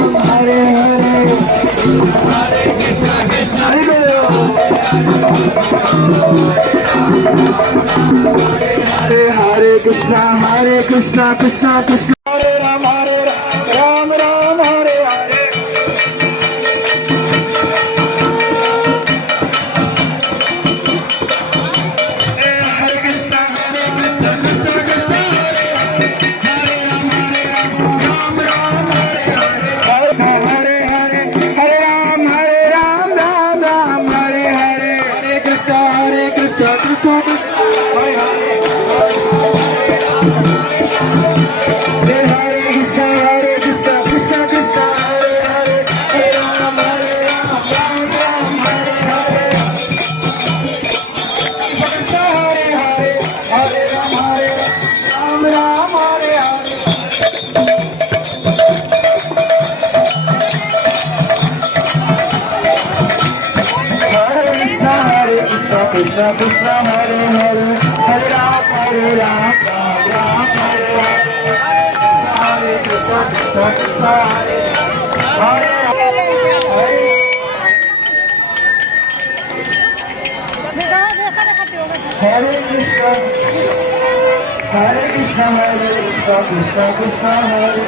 Hare Krishna, Krishna Hare Krishna, Hare Krishna, Krishna Krishna Hare Ram, Ram Ram Hare Hare. Hare Krishna, Krishna Krishna Hare Hare. Hare Ram, Ram Ram Hare Hare. Hare Hare, Hare Ram, Ram Ram Hare Hare. Hare Krishna, Krishna Krishna Hare Hare. Krishna Krishna Hare Hare, Hare Ram, Ram Ram Hare Hare. Hare Krishna, Krishna Krishna Hare Hare. Hare Krishna, Hare Krishna, Hare Krishna, Krishna Krishna Hare.